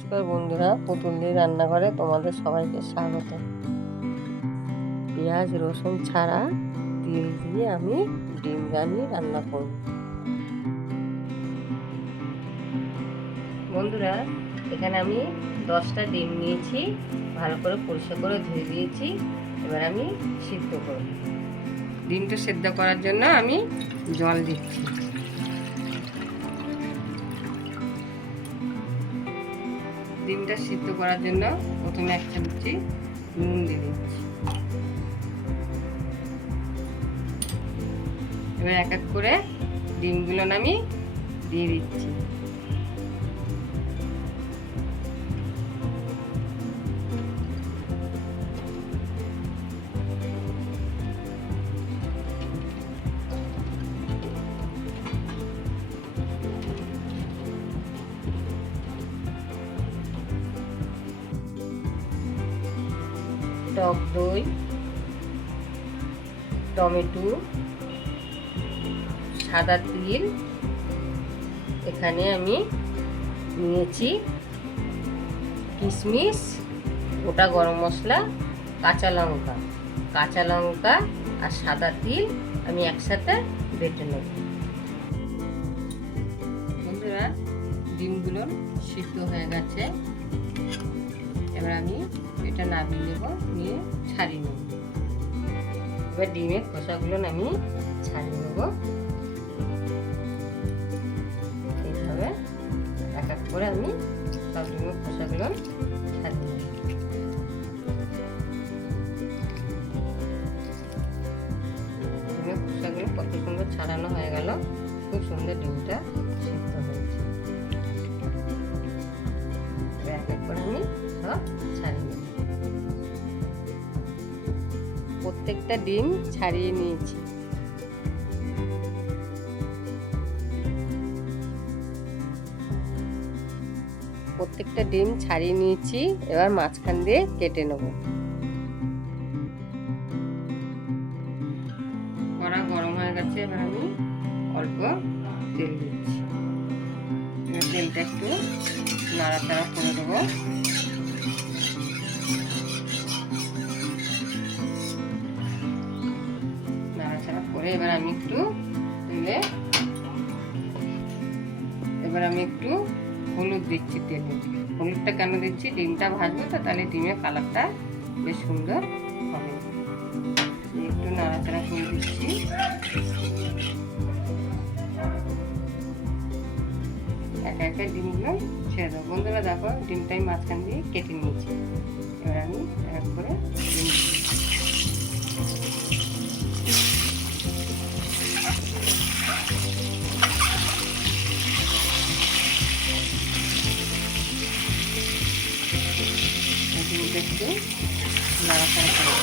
নমস্কার বন্ধুরা, পুতুলদি রান্নাঘরে তোমাদের সবাইকে স্বাগত। পেঁয়াজ রসুন ছাড়া তেল দিয়ে আমি ডিম রানি রান্না করব। বন্ধুরা, এখানে আমি 10টা ডিম নিয়েছি, ভালো করে পরিষ্কার করে ধুয়ে দিয়েছি। এবার আমি সিদ্ধ করব। ডিমটা সিদ্ধ করার জন্য আমি জল দিচ্ছি। ডিমটা সিদ্ধ করার জন্য প্রথমে 1 চামচি নুন দিয়ে দিচ্ছি। এবার এক এক করে ডিমগুলো আমি দিয়ে দিচ্ছি। টক দই, টমেটো, সাদা তিল, এখানে আমি নিয়েছি কিশমিশ, গোটা গরম মশলা, কাঁচা লঙ্কা আর সাদা তিল আমি একসাথে বেটে নেব। বন্ধুরা, ডিমগুলো সিদ্ধ হয়ে গেছে। এবার আমি এটা নামিয়ে নেব, নিয়ে ছাড়িয়ে নেব। এবার ডিমের খোসাগুলো আমি ছাড়িয়ে নেব। এইভাবে এক এক করে আমি সব ডিমের খোসাগুলো ছাড়িয়ে নেব। ডিমের খোসাগুলো কত সুন্দর ছাড়ানো হয়ে গেল, খুব সুন্দর ডিমটা সিদ্ধ হয়েছে। এক এক করে আমি সব ছাড়িয়ে নেব। প্রত্যেকটা ডিম ছাড়িয়ে নিয়েছি। এবার মাঝখান দিয়ে কেটে নেব। কড়া গরম হয়ে গেছে, এবার আমি অল্প তেল দিচ্ছি। তেলটা একটু নাড়াচাড়া করে দেবো। নাড়াচাড়া করে এবার আমি একটু তেলে হলুদ দিচ্ছি। তেলে হলুদটা কেন দিচ্ছি, ডিমটা ভাজবো তো, তাহলে ডিমের কালারটা বেশ সুন্দর হবে। একটু নাড়াচাড়া করে দিচ্ছি। একা একা ডিমগুলো ছেড়ে দেবো। বন্ধুরা দেখো, ডিমটা আমি মাঝখান দিয়ে কেটে নিয়েছি। এবার আমি এক করে ডিম একটু নাড়াচাড়া করে দেবো।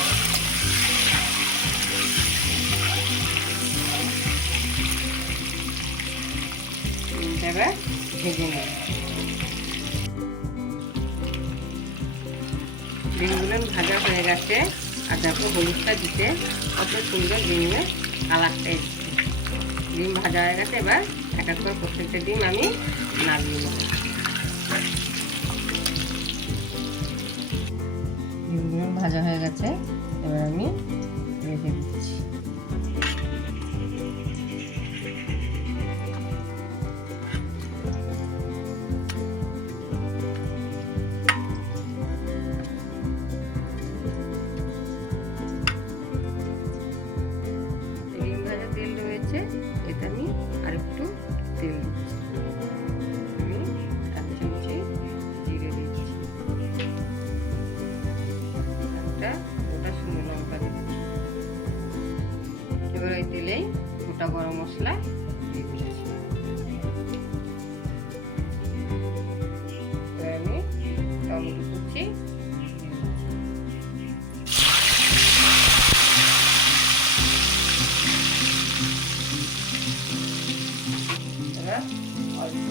এবার ভেজে নেব। ডিমগুলো ভাজা হয়ে গেছে। আর দেখো হলুদটা দিতে কত সুন্দর ডিমের কালারটা এসছে। ডিম ভাজা হয়ে গেছে। এবার এক এক করে প্রত্যেকটা ডিম আমি নামিয়ে নেব। ডিমগুলো ভাজা হয়ে গেছে, এবার আমি রেখে দিচ্ছি। ডিম ভাজা তেল রয়েছে, এতে আমি আরেকটু তেল দিচ্ছি। আমি 1 চামচি জিরে দিচ্ছি, একটা গোটা শুকনো লঙ্কা দিচ্ছি। এবার ওই তেলেই গোটা গরম মশলা দিয়ে দিচ্ছি। এবার আমি টমেটো কুচি অল্প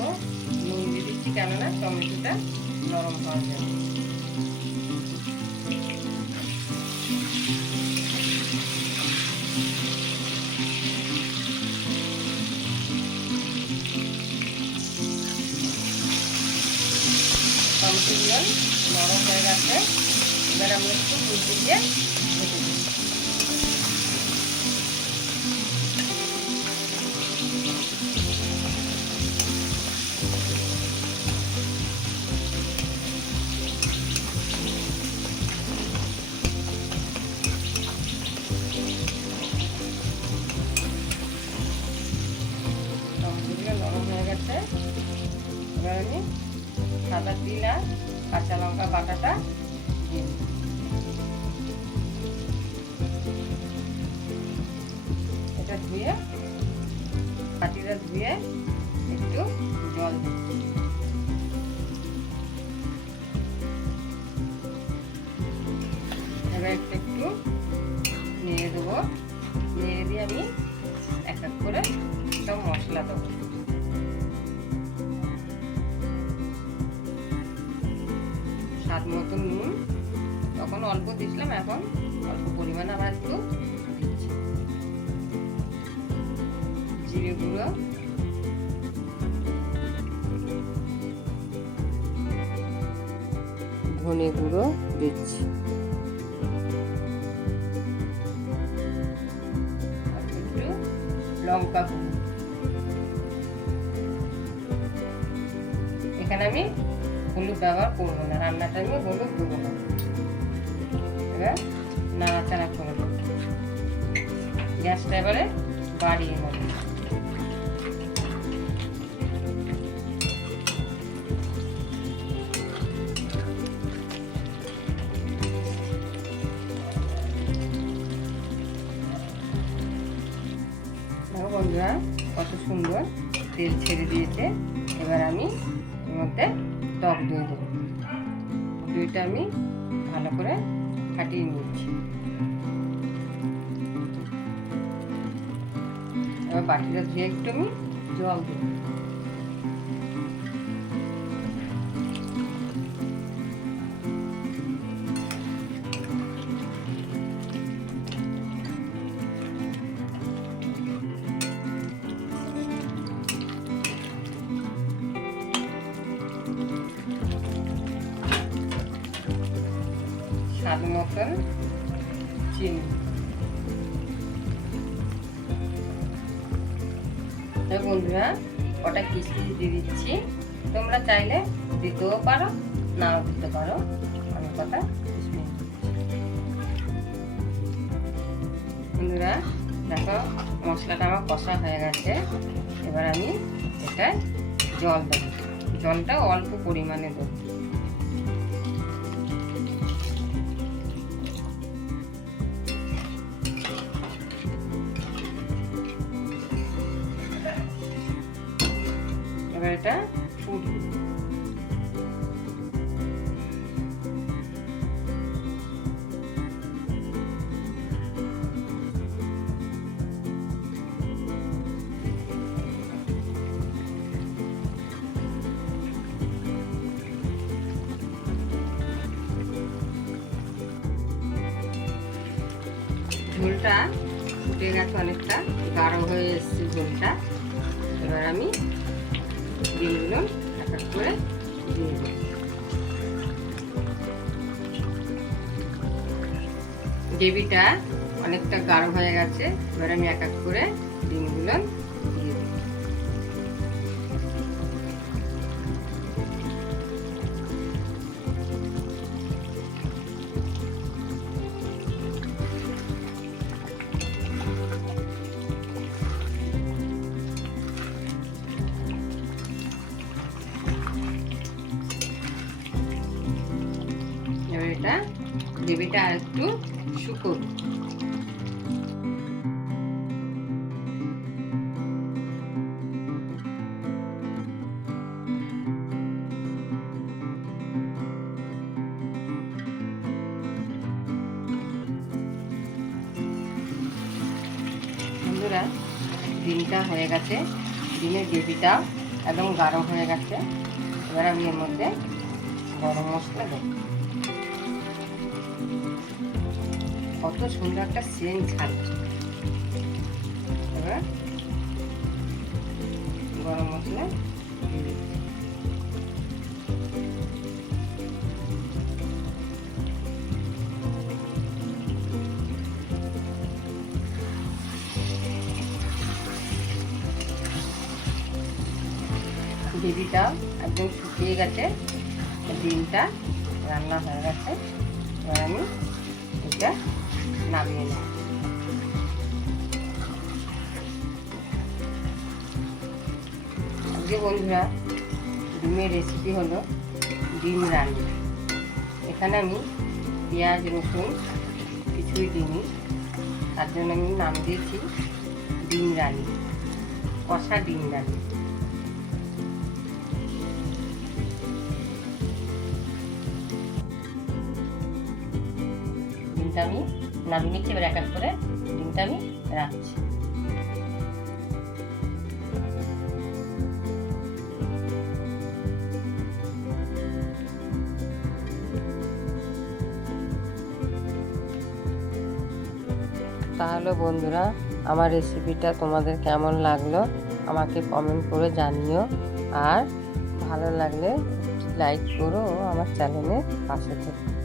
নুন দিয়ে দিচ্ছি, কেননা টমেটোটা নরম হওয়ার জন্য। মিষ্টিগুলো নরম হয়ে গেছে। এবার আমরা একটু উল্টে দিয়ে ঢেকে দিই। নরম হয়ে গেছে। এবার আমি সাদা তিল আর কাঁচা লঙ্কা বাটাটা দিয়ে দিই। এটা ধুয়ে বাটিটা ধুয়ে একটু জল দিচ্ছি। এবার একটু নেড়ে দেবো। নেড়ে দিয়ে আমি এক এক করে সব মশলা দেবো। স্বাদ মতো নুন, তখন অল্প দিয়েছিলাম, এখন অল্প পরিমাণে আবার একটু দিচ্ছি। জিরে গুঁড়ো, ধনে গুঁড়ো দিচ্ছি, একটু লঙ্কা গুঁড়ো। এখানে আমি হলুদ ব্যবহার করবো না, রান্নাটা আমি হলুদ দেবো না। এবার নাড়াচাড়া করে দেবো। গ্যাসটা এবারে বাড়িয়ে নেব। বন্ধুরা, কত সুন্দর তেল ছেড়ে দিয়েছে। এবার আমি এর মধ্যে টক দই দেবো। দইটা আমি ভালো করে ফাটিয়ে নিয়েছি। এবার বাটিটা ধুয়ে একটু আমি জল দেবো। স্বাদ মতন চিনি। বন্ধুরা, কটা কিশমিশ দিয়ে দিচ্ছি। তোমরা চাইলে দিতেও পারো, নাও দিতে পারো। আমি কটা কিশমিশ বন্ধুরা, দেখো মশলাটা আমার কষা হয়ে গেছে। এবার আমি এটা জল দেবো। জলটা অল্প পরিমাণে দেবো। এবার এটা ফুটবে। ঝোলটা ফুটে গেছে, অনেকটা গাঢ় হয়ে এসছে ঝোলটা। এবার আমি ডিমগুলো এক এক করে দিয়ে দেব। গ্রেভিটা অনেকটা গাঢ় হয়ে গেছে। এবার আমি এক এক করে ডিমগুলো দিয়ে দেব। এবার এটা গ্রেভিটা আর একটু শুকোবে। বন্ধুরা, ডিমটা হয়ে গেছে। ডিমের গ্রেভিটা একদম গাঢ় হয়ে গেছে। এবার আমি এর মধ্যে গরম মশলা দেবো। কত সুন্দর একটা সেন্ট ছাড়ছে। এবার গরম মশলা দিয়ে দিচ্ছি। গ্রেভিটা একদম শুকিয়ে গেছে, ডিমটা রান্না হয়ে গেছে। এবার আমি এটা নামিয়ে নেব। আজকে বন্ধুরা ডিমের রেসিপি হলো ডিম রান্না। এখানে আমি পেঁয়াজ রসুন কিছুই দিইনি, তার জন্য আমি নাম দিয়েছি ডিম রানি, কষা ডিম রানি। ডিমটা আমি নামিয়ে নিচ্ছি। এবার এক এক করে ডিমটা আমি রাখছি। তাহলে বন্ধুরা আমার রেসিপিটা তোমাদের কেমন লাগলো আমাকে কমেন্ট করে জানিও, আর ভালো লাগলে লাইক করো ও আমার চ্যানেলের পাশে থেকো।